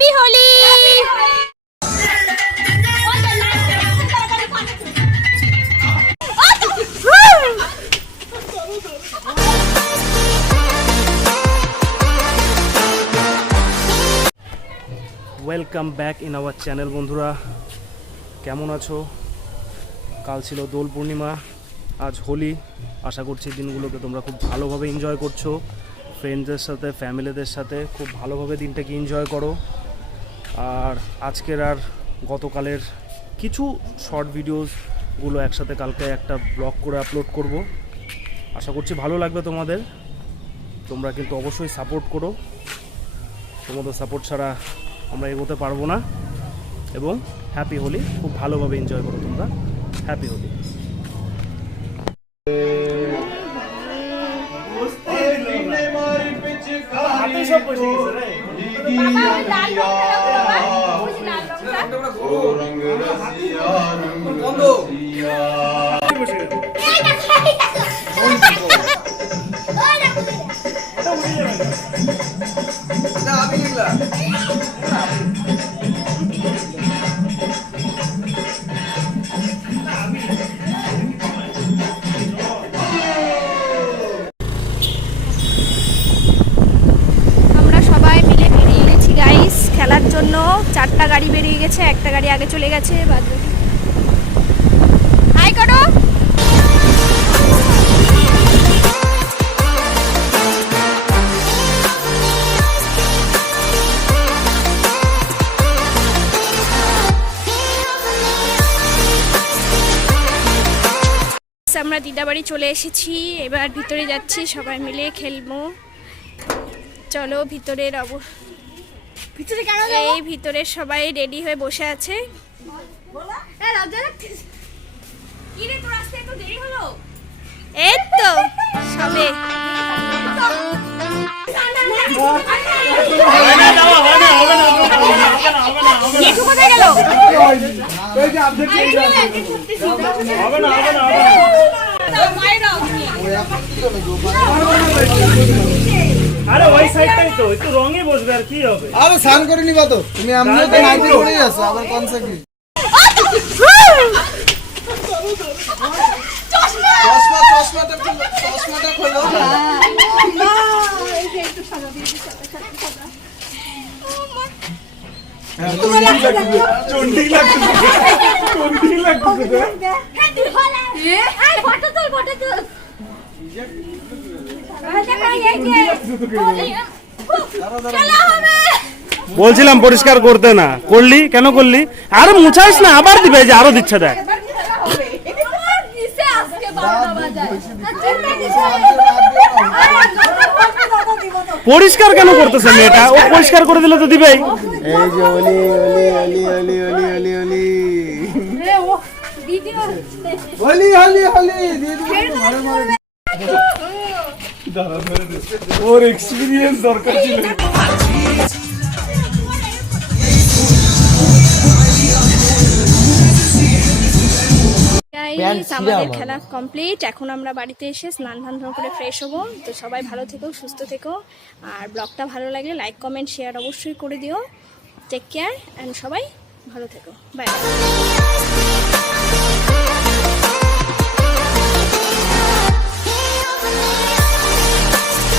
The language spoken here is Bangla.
Happy Holi. Welcome back in our channel. বন্ধুরা কেমন আছো? কাল ছিল দোল পূর্ণিমা, আজ হোলি। আশা করছি দিনগুলোকে তোমরা খুব ভালোভাবে এনজয় করছো, ফ্রেন্ডসদের সাথে, ফ্যামিলিদের সাথে খুব ভালোভাবে দিনটাকে এনজয় করো। আর আজকের আর গতকালের কিছু শর্ট ভিডিওসগুলো একসাথে কালকে একটা ব্লগ করে আপলোড করব। আশা করছি ভালো লাগবে তোমাদের। তোমরা কিন্তু অবশ্যই সাপোর্ট করো, তোমাদের সাপোর্ট ছাড়া আমরা এগোতে পারবো না। এবং হ্যাপি হোলি, খুব ভালোভাবে এনজয় করো তোমরা। হ্যাপি হোলি। খেলার জন্য 4টা গাড়ি বেরিয়ে গেছে, একটা গাড়ি আগে চলে গেছে। হাই করো। আমরা দিদাবাড়ি চলে এসেছি, এবার ভিতরে যাচ্ছি, সবাই মিলে খেলবো। চলো ভিতরের এই ভিতরে সবাই রেডি হয়ে বসে আছে। এই তো সবে কোথায় গেল? আরে ওই সাইডটাই তো একটু রঙে বসবে, আর কি হবে? আরে স্নান করে নিবা তো তুমি, আমিও তো নাইটি পরেই আছো, আবার কোন সাকি চশমাটা খোলো। না এই যে একটু সাদা দিয়ে চন্ডি লাগছে। হ্যাঁ তুই হলা এই ফটো তুল বলছিলাম পরিষ্কার করতে, না করলি কেন করলি? আরে মুছাইস না, আবার দিবে, যে আরো দিচ্ছে দেখ। পরিষ্কার কেন করতেছে মেয়েটা? ও পরিষ্কার করে দিলে তো দিবেই। এই যে ওলি ওলি ওলি ওলি ওলি ওলি ওলি ওলি ওলি ওলি দিদি ওর এক্সপেরিয়েন্স দরকার ছিল। আমাদের খেলা কমপ্লিট। এখন আমরা বাড়িতে এসে স্নান ধান করে ফ্রেশ হবো। তো সবাই ভালো থেকো, সুস্থ থেকো। আর ব্লগটা ভালো লাগলে লাইক, কমেন্ট, শেয়ার অবশ্যই করে দিও। টেক কেয়ার অ্যান্ড সবাই ভালো থেকো। বাই।